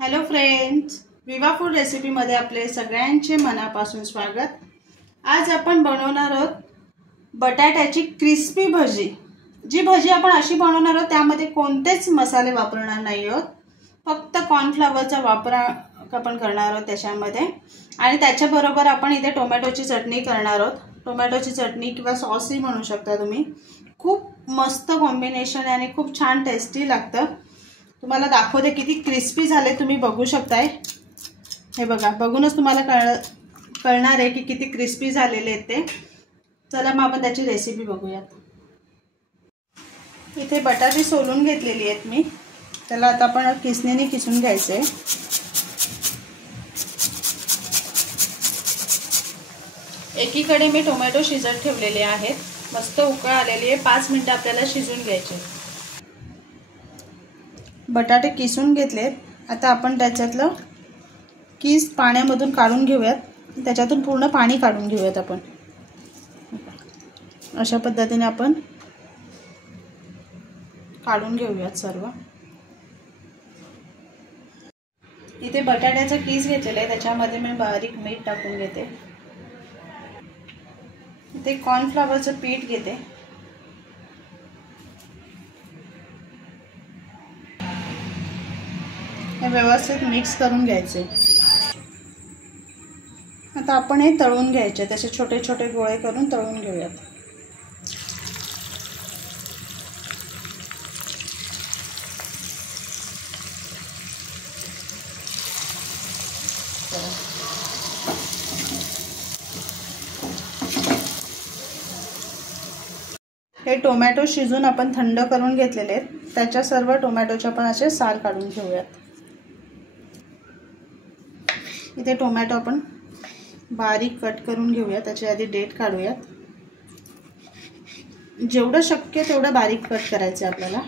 Hello friends, विवा food रेसिपीमध्ये आपले सगळ्यांचे मनापासून स्वागत। आज आपण बनवणार आहोत बटाट्याची क्रिस्पी भजी। जी भजी आपण अशी बनवणार आहोत त्यामध्ये कोणतेच मसाले वापरणार नाही आहोत, फक्त कॉर्नफ्लॉवरचा वापर आपण करणार आहोत त्याच्यामध्ये। आणि त्याच्याबरोबर आपण इथे टोमॅटोची चटणी करणार आहोत। टोमॅटोची चटणी किंवा सॉसही म्हणू शकता तुम्ही। खूप मस्त कॉम्बिनेशन आहे आणि खूप छान टेस्टी लागतं। तुम्हाला दाखवते किती क्रिस्पी झाले, तुम्ही बघू शकताय। हे बघा, बघूनच तुम्हाला कळणार आहे की किती क्रिस्पी झालेले आहेत ते। चला मग आपण त्याची रेसिपी बघूयात। इथे बटाटे सोलून घेतलेली आहेत मी, त्याला आता आपण किसणीने किसून घ्यायचं आहे। एकीकडे मी टोमॅटो शिजत ठेवलेले आहेत, मस्त उकळ आलेली आहे। 5 मिनिटं आपल्याला शिजून घ्यायचे। बटाटे किसून घेतलेत, आता आपण त्याच्यातलं कीस पाण्यामधून काढून घेऊयात। त्याच्यातून पूर्ण पाणी काढून घेऊयात आपण। अशा पद्धतीने आपण काढून घेऊयात सर्व। इथे बटाट्याचा कीस घेतलेला आहे, त्याच्यामध्ये मी बारीक मीठ टाकून घेते। इथे कॉर्नफ्लॉवरचं पीठ घेते। हे व्यवस्थित मिक्स करून घ्यायचे। आता आपण हे तळून घ्यायचे, तसे छोटे छोटे गोळे करून तळून घेऊयात। हे टोमॅटो शिजून आपण थंड करून घेतलेले आहेत, त्याच्या सर्व टोमॅटोचे आपण असे साल काढून घेऊयात। इथे टोमॅटो आपण बारीक कट करून घेऊया, त्याची आधी डेट काढूयात। जेवढं शक्य तेवढं बारीक कट करायचं आपल्याला।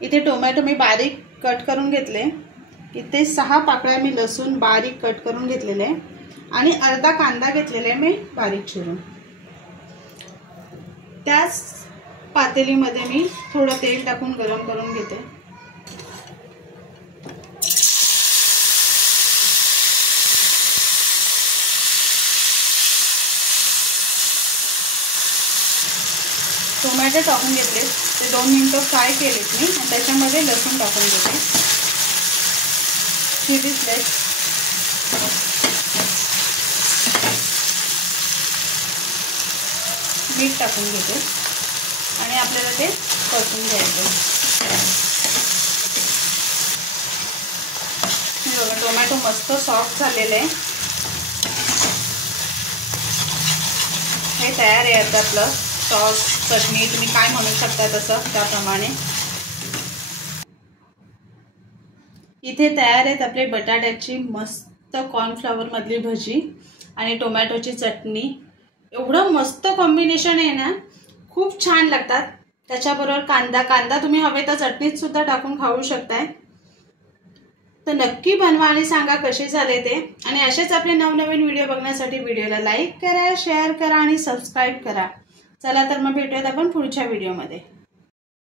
इथे टोमॅटो मी बारीक कट करून घेतले। इथे 6 पाकळ्या मी लसूण बारीक कट करून घेतलेले आणि अर्धा कांदा घेतलेला आहे मी बारीक चिरून। त्याच पातेलीमध्ये मी थोडं तेल टाकून गरम करून घेते। टोमॅटो टाकून घेतले, ते 2 मिनिटं फ्राय केलेत मी, आणि त्याच्यामध्ये लसूण टाकून घेते। चिली फ्लेक्स, मीठ टाकून घेते आणि आपल्याला ते परतून घ्यायचं। बघा, टोमॅटो मस्त सॉफ्ट झालेले आहे। हे तयार आहे आता आपलं सॉस, चटणी, तुम्ही काय म्हणू शकता तसं त्याप्रमाणे। इथे तयार आहेत आपले बटाट्याची मस्त कॉर्नफ्लॉवर मधली भजी आणि टोमॅटोची चटणी। एवढं मस्त कॉम्बिनेशन आहे ना, खूप छान लागतात। त्याच्याबरोबर कांदा तुम्ही हवे तर चटणीत सुद्धा टाकून खाऊ शकताय। तर नक्की बनवा आणि सांगा कसे झाले ते। आणि असेच आपले नवनवीन व्हिडिओ बघण्यासाठी व्हिडिओला लाईक करा, शेअर करा आणि सबस्क्राईब करा। चला तर मग भेटूयात आपण पुढच्या व्हिडिओमध्ये।